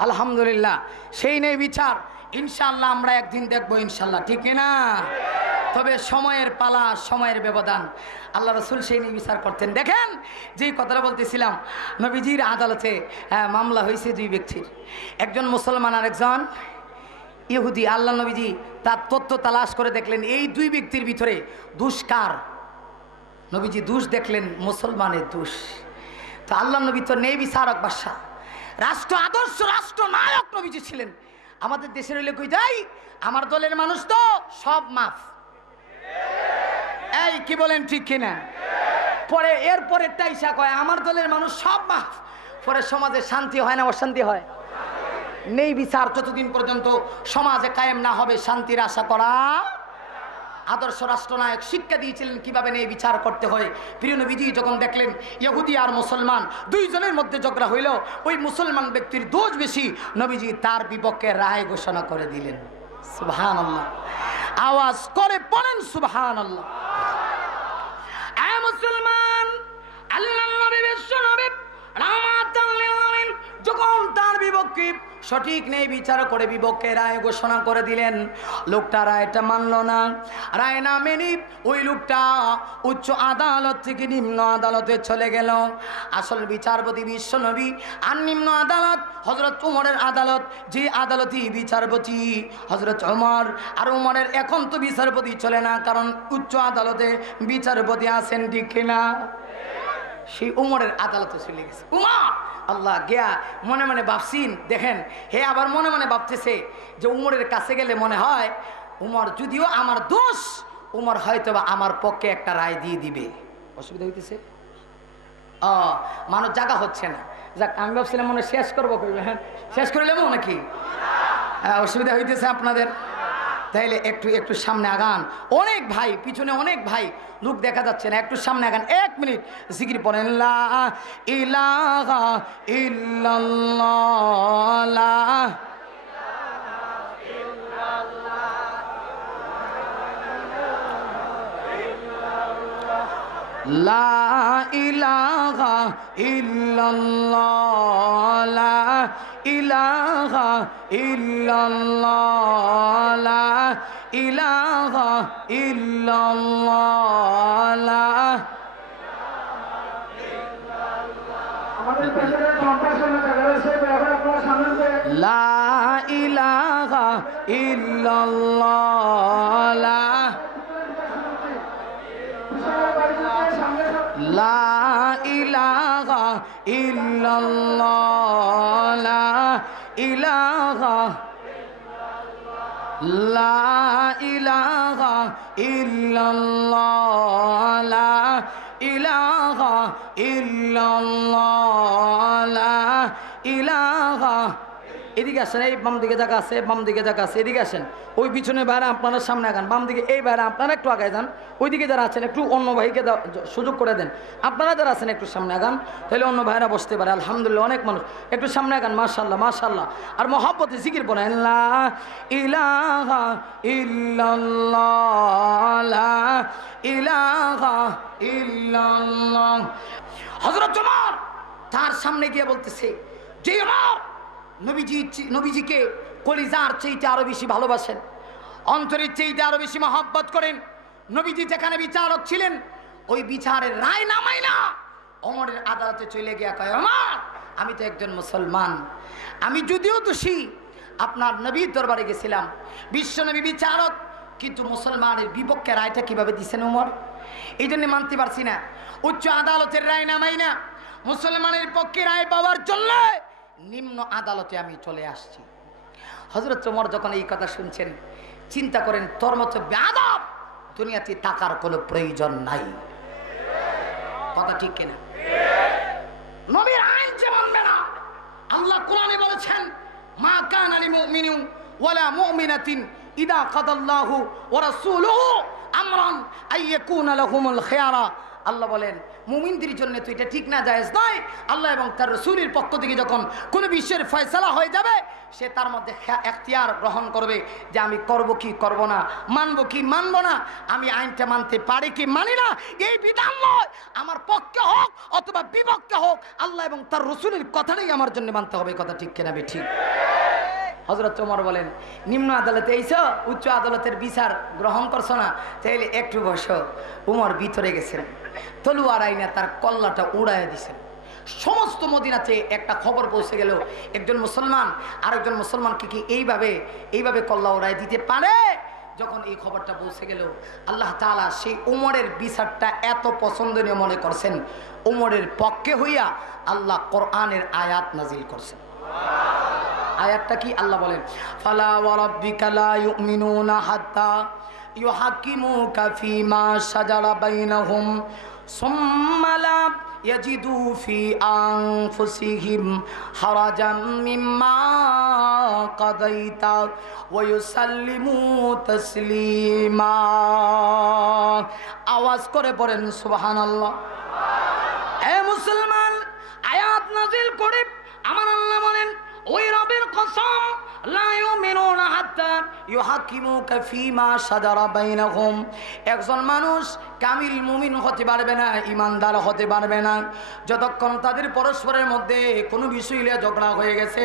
আলহামদুলিল্লাহ, সেই নেই বিচার। ইনশাআল্লাহ আমরা একদিন দেখবো ইনশাআল্লাহ, ঠিক না? তবে সময়ের পালা, সময়ের ব্যবধান। আল্লাহ রসুল সেই নিয়ে বিচার করতেন। দেখেন যেই কথাটা বলতেছিলাম, নবীজির আদালতে মামলা হয়েছে দুই ব্যক্তির, একজন মুসলমান আর একজন ইহুদি। আল্লাহ নবীজি তার তথ্য তালাশ করে দেখলেন এই দুই ব্যক্তির ভিতরে দোষ কার। নবীজি দোষ দেখলেন মুসলমানের দোষ। তো আল্লাহ নবী তো নেই বিচারক বাদশা, রাষ্ট্র আদর্শ রাষ্ট্র নায়ক নবীজি ছিলেন। আমাদের দেশের হইলে কই যাই, আমার দলের মানুষ তো সব মাফ। এই কি বলেন, ঠিক কিনা? পরে এরপরেরটা ইসা কয় আমার দলের মানুষ সব মাফ। পরে সমাজে শান্তি হয় না অশান্তি হয়? নেই বিচার যতদিন পর্যন্ত সমাজে কায়েম না হবে শান্তির আশা করা। আদর্শ রাষ্ট্রনায়ক শিক্ষা দিয়েছিলেন কিভাবে নেই বিচার করতে হয়। প্রিয় নবীজি যখন দেখলেন ইহুদি আর মুসলমান দুইজনের মধ্যে ঝগড়া হইল, ওই মুসলমান ব্যক্তির দোষ বেশি, নবীজি তার বিপক্ষে রায় ঘোষণা করে দিলেন। সুবহানাল্লাহ, আওয়াজ করে পড়েন সুবহানাল্লাহ। এ মুসলমান, আল্লাহর নবী বিশ্ব নবী রাহমাতাল লিল আলামিন যখন তার বিপক্ষে সঠিক নেই বিচার করে বিপক্ষে রায় ঘোষণা করে দিলেন, লোকটা রায়টা মানল না। রায় না মেনে ওই লোকটা উচ্চ আদালত থেকে নিম্ন আদালতে চলে গেল। আসল বিচারপতি বিশ্ব নবী আর নিম্ন আদালত হযরত উমরের আদালত। যে আদালতই বিচারপতি হযরত উমর, আর উমরের এখন তো বিচারপতি চলে না, কারণ উচ্চ আদালতে বিচারপতি আছেন, ঠিক কিনা? সেই উমরের আদালতে চলে গেছে। উমর আল্লাহ গিয়া মনে মনে ভাবছেন, দেখেন হে আবার মনে মনে ভাবতেছে যে উমরের কাছে গেলে মনে হয় উমর যদিও আমার দোষ, উমর হয়তো বা আমার পক্ষে একটা রায় দিয়ে দিবে। অসুবিধা হইতেছে, মানুষ জায়গা হচ্ছে না। যাক, আমি ভাবছিলাম মনে শেষ করবো, হ্যাঁ শেষ করে নেবো নাকি? অসুবিধা হইতেছে আপনাদের? তাইলে একটু একটু সামনে আগান। অনেক ভাই পিছনে, অনেক ভাই লোক দেখা যাচ্ছে না, একটু সামনে আগান। 1 মিনিট জিকির পড়েন, লা ইলাহা ইল্লাল্লাহ, লা ইলাহা ইল্লাল্লাহ, লা ইলাহা ইল্লাল্লাহ, লা ইলাহা ইল্লাল্লাহ। আমাদের পেছনে কম্পাসনে জায়গা আছে, এখন আপনারা সামনে লা ইলাহা ইল্লাল্লাহ, লা ইলাহা ইল্লাল্লাহ, লা ইলাহা, লা ইলাহা ইল্লাল্লাহ, লা ইলাহা ইল্লাল্লাহ, লা ইলাহা। এদিকে আসেন, এই বাম দিকে জায়গা আছে, বাম দিকে জায়গা আছে, এদিকে আসেন। ওই পিছনে বাইরে আপনারা সামনে আগান, বাম দিকে এই বাইরে আপনারা একটু আগায় যান। ওইদিকে যারা আছেন একটু অন্য ভাইকে সুযোগ করে দেন। আপনারা যারা আছেন একটু সামনে আগান, তাহলে অন্য ভাইরা বসতে পারে। আলহামদুলিল্লাহ, অনেক মানুষ একটু সামনে আগান। মাশাআল্লাহ মাশাআল্লাহ। আর মহব্বতে জিকির পড়েন, লা ইলাহা ইল্লাল্লাহ, লা ইলাহা ইল্লাল্লাহ। হযরত ওমর তার সামনে গিয়ে বলতেছে যে ওমর নবীজিকে কলিজার চাইতে আরো বেশি ভালোবাসেন, অন্তরের চাইতে আরো বেশি মহব্বত করেন। নবীজি যেখানে বিচারক ছিলেন ওই বিচারের রায় নামাই না, ওমরের আদালতে চলে গিয়া কয়, ওমর আমি তো একজন মুসলমান, আমি যদিও দোষী, আপনার নবীর দরবারে গেছিলাম, বিশ্ব নবী বিচারক, কিন্তু মুসলমানের বিপক্ষে রায়টা কিভাবে দিচ্ছেন ওমর, এই জন্য মানতে পারছি না। উচ্চ আদালতের রায় নামাই না, মুসলমানের পক্ষে রায় পাওয়ার জন্য নিম্ন আদালতে আমি চলে আসছি। হযরত ওমর যখন এই কথা শুনছেন চিন্তা করেন, তোর মতো বেয়াদব দুনিয়াতে টাকার কোনো প্রয়োজন নাই। কথা ঠিক কিনা? নবীর আইন যে মানবে না, আল্লাহ কোরআনে বলেছেন মা কানা লিল মুমিনিন ওয়ালা মুমিনাতিন ইদা কাদাল্লাহু ওয়া রাসূলুহু আমরান আইয়াকুনা লাহুমুল খিয়ারা। আল্লাহ বলেন মুমিনদের জন্য তো এটা ঠিক না, জায়েজ নয়। আল্লাহ এবং তার রাসূলের পক্ষ থেকে যখন কোনো বিষয়ের ফয়সালা হয়ে যাবে, সে তার মধ্যে এখতিয়ার গ্রহণ করবে যে আমি করব কি করব না, মানব কি মানব না, আমি আইনটা মানতে পারি কি মানি না। এই বিধান নয়, আমার পক্ষে হোক অথবা বিপক্ষে হোক, আল্লাহ এবং তার রাসূলের কথাটাই আমার জন্য মানতে হবে। কথা ঠিক কিনা? ঠিক। হযরত ওমর বলেন, নিম্ন আদালতে এইছো, উচ্চ আদালতের বিচার গ্রহণ করছো না, তাইলে একটু বসো। ওমর ভিতরে গেছেন, তলোয়ার আইনা তার কল্লাটা উড়াইয়া দিছেন। সমস্ত মদিনাতে একটা খবর পৌঁছে গেল, একজন মুসলমান আরেকজন মুসলমানকে কি এইভাবে কল্লা উড়াই দিতে পারে? যখন এই খবরটা পৌঁছে গেল, আল্লাহ তাআলা সেই ওমরের বিচারটা এত পছন্দনীয় মনে করছেন, ওমরের পক্ষে হইয়া আল্লাহ কোরআনের আয়াত নাজিল করছেন। আয়াতটা কি? আল্লাহ বলেন ফালা ওয়া রাব্বিকা লা ইউমিনুনা হাত্তা ইউহাক্কিমুকা ফীমা শাজারা বাইনাহুম সুম্মা লা ইয়াজিদু ফি আনফুসিহিম হারাজাম মিম্মা কাদাইতা ওয়া ইউসাল্লিমু তাসলিমা। আওয়াজ করে পড়েন সুবহানাল্লাহ। হে মুসলমান, আয়াত নাজিল করে আমার আল্লাহ বলেন ওই রবের কসম, লা ইউমিনুনা হাত্তা ইউহাক্কিমুকা ফীমা শাজারা বাইনাহুম। একজন মানুষ কামিল মুমিন হতে পারবে না, ইমানদার হতে পারবে না, যতক্ষণ তাদের পরস্পরের মধ্যে কোনো বিষয় নিয়ে ঝগড়া হয়ে গেছে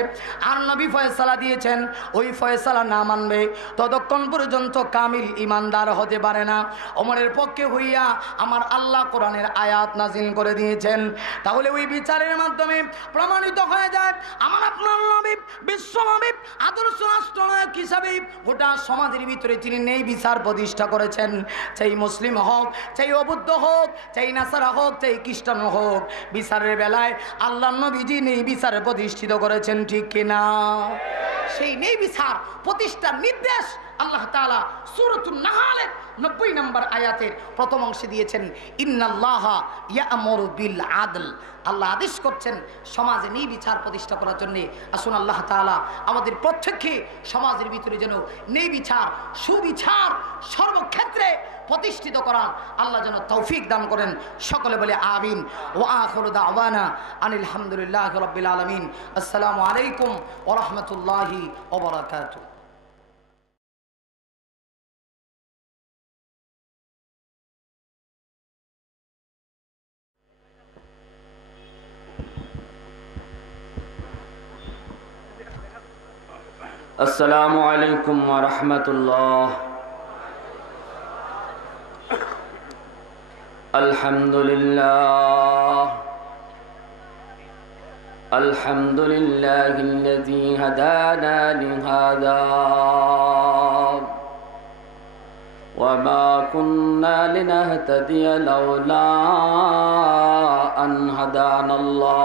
আর নবী ফয়সালা দিয়েছেন ওই ফয়সালা না মানবে, ততক্ষণ পর্যন্ত কামিল ইমানদার হতে পারে না। ওমরের পক্ষে হইয়া আমার আল্লাহ কোরআনের আয়াত নাজিল করে দিয়েছেন। তাহলে ওই বিচারের মাধ্যমে প্রমাণিত হয়ে যায় আমার আপনার নবী বিশ্বনবী আদর্শ রাষ্ট্রনায়ক হিসাবে গোটা সমাজের ভিতরে তিনি নেই বিচার প্রতিষ্ঠা করেছেন। চাই মুসলিম হোক, চাই অবুদ্ধ হোক, চাই নাসারা হোক, চাই খ্রিস্টান হোক, বিচারের বেলায় আল্লাহ নবীজি নেই বিচার প্রতিষ্ঠিত করেছেন। ঠিক কিনা? সেই নেই বিচার প্রতিষ্ঠার নির্দেশ আল্লাহ তাআলা সূরাতুন নাহলের 90 নম্বর আয়াতের প্রথম অংশে দিয়েছেন, ইন্নাল্লাহা ইয়া'মুরু বিল আদল। আল্লাহ আদেশ করছেন সমাজে নেই বিচার প্রতিষ্ঠা করার জন্য। আসুন আল্লাহ তাআলা আমাদের প্রত্যেককে সমাজের ভিতরে যেন নেই বিচার, সুবিচার সর্বক্ষেত্রে প্রতিষ্ঠিত করার আল্লাহ যেন তৌফিক দান করেন। সকলে বলে আমিন। ওয়া আখিরু দাওয়ানা আনিল হামদুলিল্লাহি রাব্বিল আলামিন। আসসালামু আলাইকুম ওয়া রাহমাতুল্লাহি ওয়া বারাকাতুহু। अस्सलामु अलैकुम व रहमतुल्लाह। अल्हम्दुलिल्लाहिल्लज़ी हदाना लिहाज़ा व मा कुन्ना लिनहतदिय लौला अन हदानल्लाह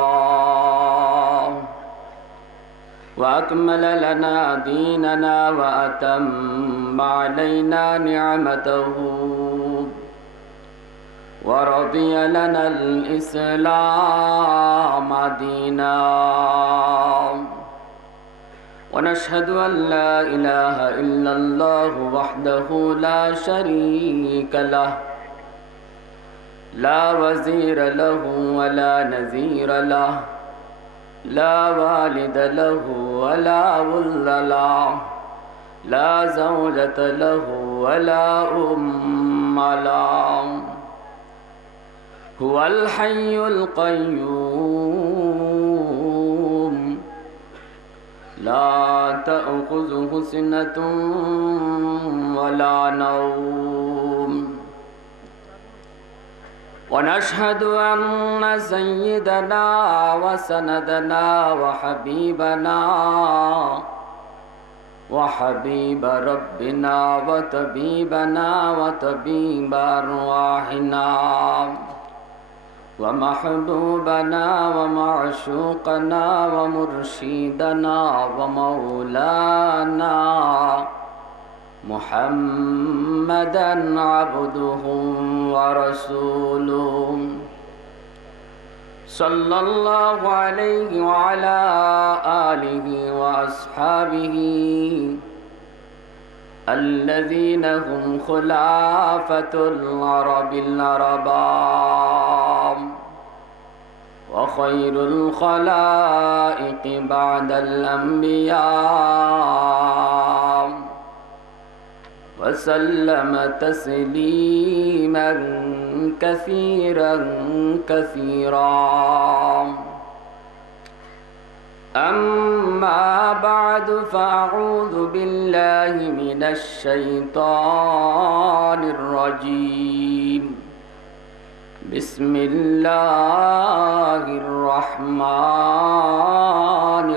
وأكمل لنا ديننا وأتم علينا نعمته ورضي لنا الإسلام دينا ونشهد أن لا إله إلا الله وحده لا شريك له لا وزير له ولا نذير له لا والد له ولا ولد له لا زوجة له ولا أم له هو الحي القيوم لا تأخذه سنة ولا نوم ونشهد أن سيدنا وسندنا وحبيب ربنا وطبيبنا وطبيب أرواحنا ومحبوبنا ومعشوقنا ومرشدنا ومولانا محمدا عبده ورسوله صلى الله عليه وعلى آله وأصحابه الذين هم خلافة العرب العربام وخير الخلائق بعد الأنبياء وسلم تسليما كثيرا كثيرا. أما بعد فأعوذ بالله من الشيطان الرجيم. بسم الله الرحمن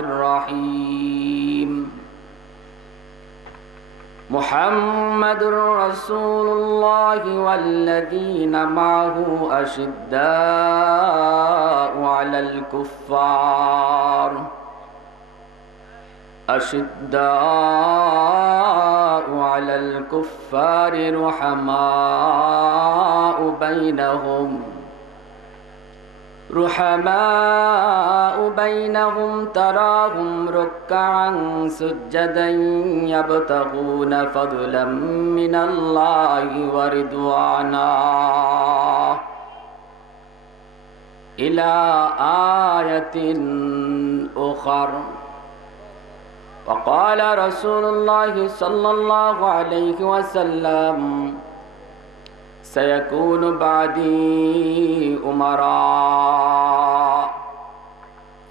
الرحيم. محمد رسول الله والذين معه أشداء على الكفار رحماء بينهم تراهم ركعا سجدا يبتغون فضلا من الله ورضوانا إلى آية أخر. وقال رسول الله صلى الله عليه وسلم سيكون بعدي أمراء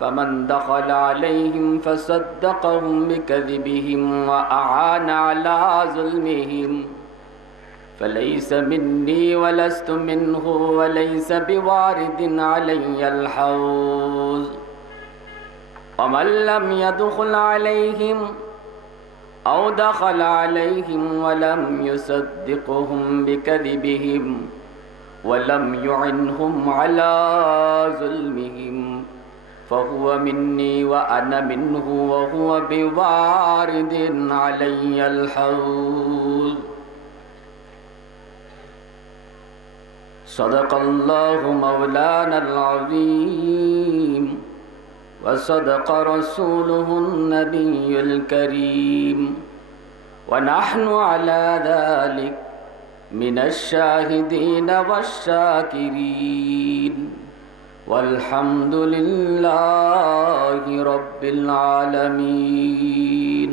فمن دخل عليهم فصدقهم بكذبهم وأعان على ظلمهم فليس مني ولست منه وليس بوارد علي الحوض. ومن لم يدخل عليهم أو دخل عليهم ولم يصدقهم بكذبهم ولم يعنهم على ظلمهم فهو مني وأنا منه وهو بوارد علي الحوض. صدق الله مولانا العظيم وصدق رسوله النبي الكريم ونحن على ذلك من الشاهدين والشاكرين والحمد لله رب العالمين.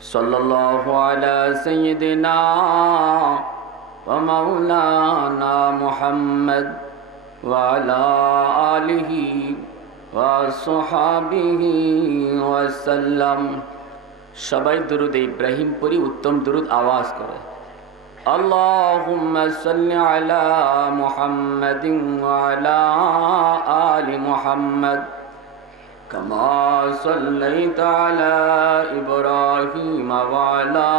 صلى الله على سيدنا ومولانا محمد وعلى آله وصحابه وسلم. সবাই দুরুদ ইব্রাহিম পড়ি, উত্তম দুরুদ আওয়াজ করে। আল্লাহুম্মা সাল্লি আলা মুহাম্মাদিন ওয়া আলা আলি মুহাম্মাদ কামা সাল্লাইতা আলা ইব্রাহিম ওয়া আলা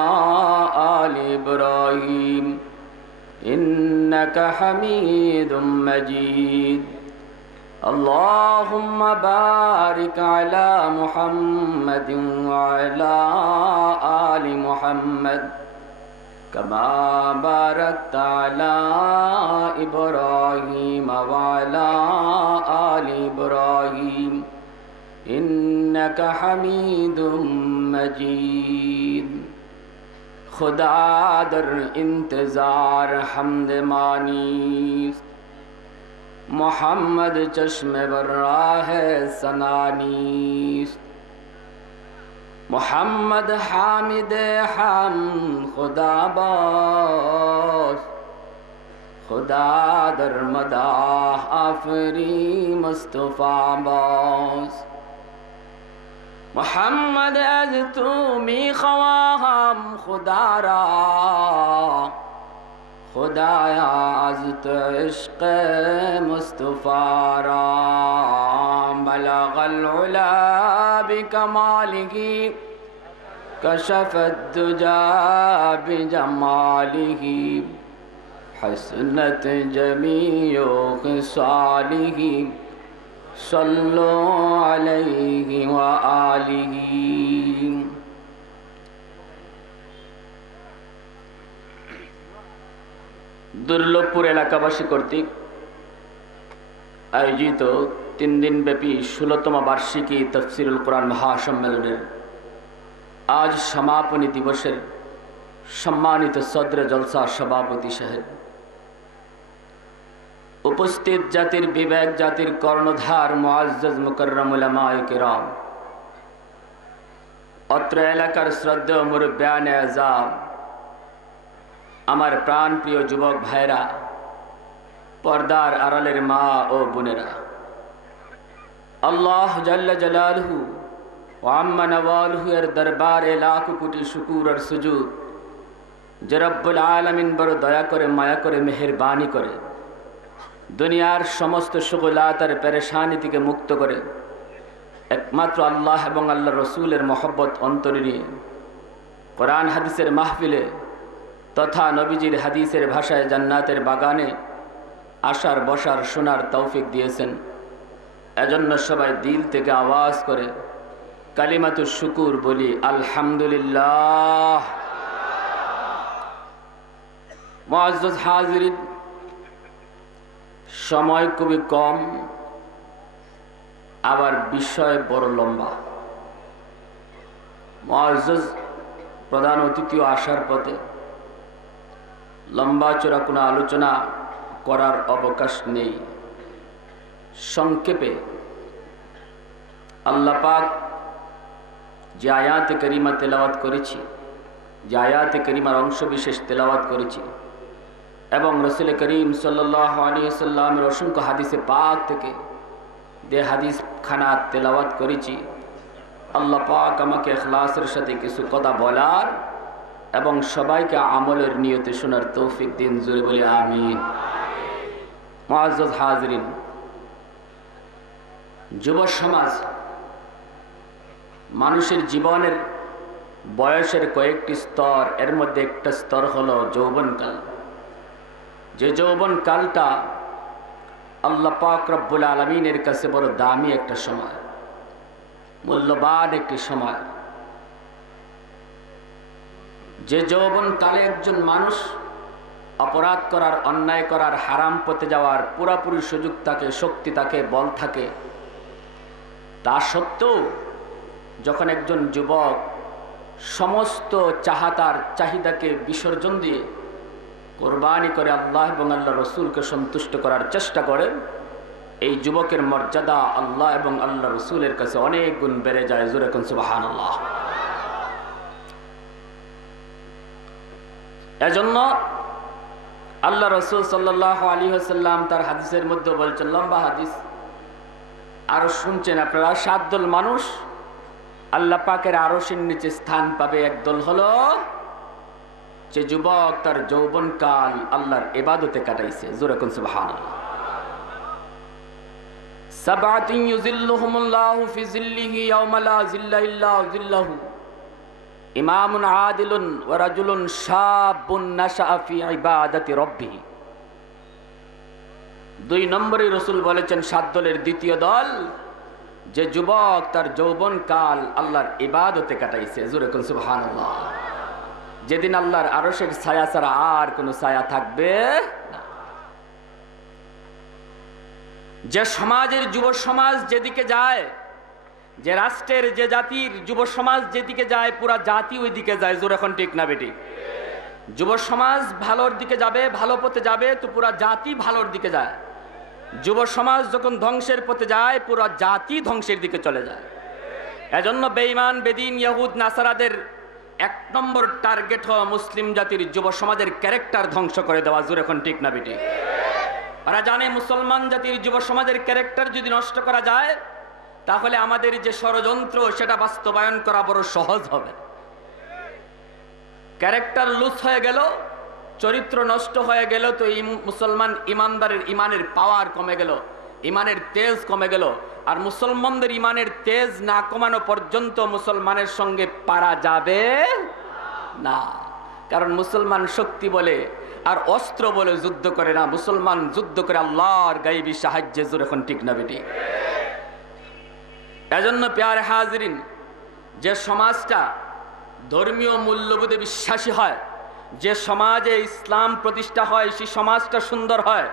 আলি ইব্রাহিম إنك حميد مجيد. اللهم بارك على محمد وعلى آل محمد كما باركت على إبراهيم وعلى آل إبراهيم إنك حميد مجيد. खुदा दर इंतजार हमद मानीस मोहम्मद चश्मे बर्रा है सनानीस मोहम्मद हामिद हम खुदा बास खुदा दर मदाह आफरी मुस्तफ़ा बास मोहम्मद अज तुमी ख्वाहम खुदा रा खुदाया अज तो इश्क़ मुस्तफ़ा रा बलगल उला बिकमालिही कशफत दुजा बिजमालिही حسنت جميع خصاله صلوا عليه وآله দুর্লভপুর এলাকাবাসী কর্তৃক আয়োজিত 3 দিনব্যাপী 16তম বার্ষিকী তাফসীরুল কোরআন মহাসম্মেলনের আজ সমাপনী দিবসের সম্মানিত সদরে জলসা সভাপতি সাহেব, উপস্থিত জাতির বিবেক, জাতির কর্ণধার মুআজ্জাজ মুকাররম উলামায়ে কিরাম, অত্র এলাকার শ্রদ্ধেয় মুরব্বিয়ানে আযাম, আমার প্রাণ প্রিয় যুবক ভাইরা, পর্দার আড়ালের মা ও বোনেরা, আল্লাহ জাল্লা জালালহু ওয়া আম্মা নওয়ালহু এর দরবারে লাখ কোটি শুকর আর সুজুদ যে রব্বুল আলামিন বড় দয়া করে, মায়া করে, মেহেরবানি করে দুনিয়ার সমস্ত শুগলাত আর পেরেশানি থেকে মুক্ত করে একমাত্র আল্লাহ এবং আল্লাহ রসুলের মহব্বত অন্তরে নিয়ে কোরআন হাদিসের মাহফিলে তথা নবীজির হাদিসের ভাষায় জান্নাতের বাগানে আসার, বসার, শোনার তৌফিক দিয়েছেন। এজন্য সবাই দিল থেকে আওয়াজ করে কালিমাতুশ শুকুর বলি আলহামদুলিল্লাহ। মুআজ্জাজ হাজিরিন, সময় খুবই কম, আবার বিষয় বড় লম্বা। মুআজ্জাজ প্রধান অতিথিও আসার পথে, লম্বা চড়া কোনো আলোচনা করার অবকাশ নেই। সংক্ষেপে আল্লাহ পাক যে আয়াতে করিমা তেলাওয়াত করেছি, যে আয়াতে করিমার অংশ বিশেষ তেলাওয়াত করেছি এবং রসুল করিম সাল্লাল্লাহু আলাইহি সাল্লামের অসংখ্য হাদিসে পাক থেকে যে হাদিস খানা তেলাওয়াত করেছি, আল্লাহ পাক আমাকে ইখলাসের সাথে কিছু কথা বলার এবং সবাইকে আমলের নিয়তে শোনার তৌফিক দিন। জোরে বলি আমিন। মুআজ্জাজ হাজিরিন, যুব সমাজ মানুষের জীবনের বয়সের কয়েকটি স্তর, এর মধ্যে একটা স্তর হলো যৌবনকাল। যে যৌবনকালটা আল্লাহ পাক রব্বুল আলামিনের কাছে বড় দামি একটা সময়, মূল্যবান একটি সময়। যে যৌবনকালে একজন মানুষ অপরাধ করার, অন্যায় করার, হারাম পথে যাওয়ার পুরাপুরি সুযোগ থাকে, শক্তি থাকে, বল থাকে, তা সত্ত্বেও যখন একজন যুবক সমস্ত চাহাতার চাহিদাকে বিসর্জন দিয়ে কোরবানি করে আল্লাহ এবং আল্লাহ রসুলকে সন্তুষ্ট করার চেষ্টা করে, এই যুবকের মর্যাদা আল্লাহ এবং আল্লাহ রসুলের কাছে অনেক গুণ বেড়ে যায়। জোরে কোন সুবহানাল্লাহ। এজন্য আল্লাহ রসুল সাল্লাল্লাহু আলাইহি ওয়াসাল্লাম তার হাদিসের মধ্যে বলছেন, লম্বা হাদিস আরো শুনছেন আপনারা, 7 দল মানুষ আল্লাহ পাকের আরশের নিচে স্থান পাবে। একদল হলো যে যুবক তার যৌবনকাল আল্লাহর ইবাদতে কাটাইছে। জোরে কোন সুবহানাল্লাহ। সাবআতুন ইউযিল্লুহুমুল্লাহু ফি যিল্লিহি ইয়াওমা লা যিল্লা ইল্লা যিল্লাহু, ইমামুন আদিলুন ওয়া রাজুলুন শাবুন নাশআ ফি ইবাদাতি রাব্বিহ। 2 নম্বরে রাসূল বলেছেন 7 দলের দ্বিতীয় দল যে যুবক তার যৌবনকাল আল্লাহর ইবাদতে কাটাইছে। জোরে কোন সুবহানাল্লাহ। যেদিন আল্লাহর আরশের ছায়া ছাড়া আর কোনো ছায়া থাকবে না। যে সমাজের যুব সমাজ যেদিকে যায়, যে রাষ্ট্রের, যে জাতির যুব সমাজ যেদিকে যায়, পুরা জাতি ওই দিকে যায়। জোরে এখন ঠিক না বেটি? যুব সমাজ ভালোর দিকে যাবে, ভালো পথে যাবে, তো পুরা জাতি ভালোর দিকে যায়। যুব সমাজ যখন ধ্বংসের পথে যায়, পুরা জাতি ধ্বংসের দিকে চলে যায়। এজন্য বেঈমান, বেদিন, ইহুদ, নাসারাদের 1 নম্বর টার্গেট হওয়া মুসলিম জাতির যুব সমাজের ক্যারেক্টার ধ্বংস করে দেওয়া। জোরে এখন ঠিক না বেটি? ওরা জানে মুসলমান জাতির যুব সমাজের ক্যারেক্টার যদি নষ্ট করা যায়, তাহলে আমাদের যে ষড়যন্ত্র সেটা বাস্তবায়ন করা বড় সহজ হবে। ক্যারেক্টার লুজ হয়ে গেল, চরিত্র নষ্ট হয়ে গেল, তো এই মুসলমান ইমানদারের ইমানের পাওয়ার কমে গেল, ইমানের তেজ কমে গেল। আর মুসলমানদের ইমানের তেজ না কমানো পর্যন্ত মুসলমানের সঙ্গে পারা যাবে না। কারণ মুসলমান শক্তি বলে আর অস্ত্র বলে যুদ্ধ করে না, মুসলমান যুদ্ধ করে আল্লাহর গায়েবী সাহায্যে। জোরে এখন ঠিক না বেটি? এজন্য প্যারে হাজরিন, যে সমাজটা ধর্মীয় মূল্যবোধে বিশ্বাসী হয়, যে সমাজে ইসলাম প্রতিষ্ঠা হয় সেই সমাজটা সুন্দর হয়,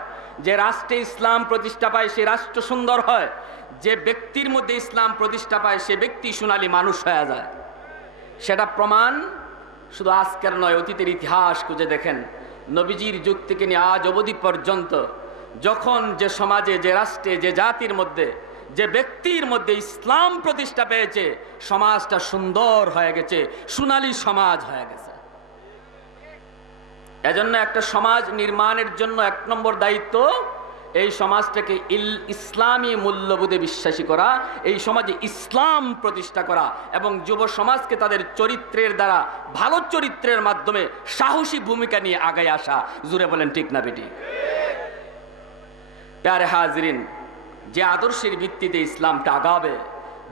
যে রাষ্ট্রে ইসলাম প্রতিষ্ঠা পায় সেই রাষ্ট্র সুন্দর হয়, যে ব্যক্তির মধ্যে ইসলাম প্রতিষ্ঠা পায় সে ব্যক্তি সোনালী মানুষ হয়ে যায়। সেটা প্রমাণ শুধু আজকের নয়, অতীতের ইতিহাস খুঁজে দেখেন। নবীজির যুগ থেকে নিয়ে আজ অবধি পর্যন্ত যখন যে সমাজে, যে রাষ্ট্রে, যে জাতির মধ্যে, যে ব্যক্তির মধ্যে ইসলাম প্রতিষ্ঠা পেয়েছে, সমাজটা সুন্দর হয়ে গেছে, সোনালী সমাজ হয়ে গেছে। এজন্য একটা সমাজ নির্মাণের জন্য 1 নম্বর দায়িত্ব এই সমাজটাকে ইসলামী মূল্যবোধে বিশ্বাসী করা, এই সমাজে ইসলাম প্রতিষ্ঠা করা এবং যুব সমাজকে তাদের চরিত্রের দ্বারা, ভালো চরিত্রের মাধ্যমে সাহসী ভূমিকা নিয়ে আগায় আসা। জুড়ে বলেন ঠিক না বেটি? প্যারে হাজরিন, যে আদর্শের ভিত্তিতে ইসলামটা আগাবে,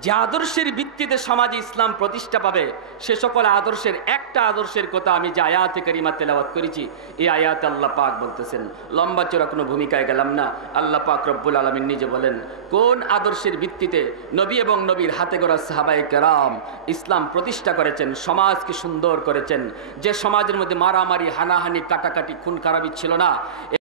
যে আদর্শের ভিত্তিতে সমাজে ইসলাম প্রতিষ্ঠা পাবে, সে সকল আদর্শের একটা আদর্শের কথা আমি যে আয়াতে কারিমা তেলাওয়াত করেছি, এই আয়াতে আল্লাহ পাক বলতেছেন, লম্বা চড়া কোনো ভূমিকায় গেলাম না, আল্লাহ পাক রব্বুল আলামিন নিজে বলেন কোন আদর্শের ভিত্তিতে নবী এবং নবীর হাতে গড়া সাহাবায়ে কেরাম ইসলাম প্রতিষ্ঠা করেছেন, সমাজকে সুন্দর করেছেন। যে সমাজের মধ্যে মারামারি, হানাহানি, কাটাকাটি, খুন খারাপি ছিল না।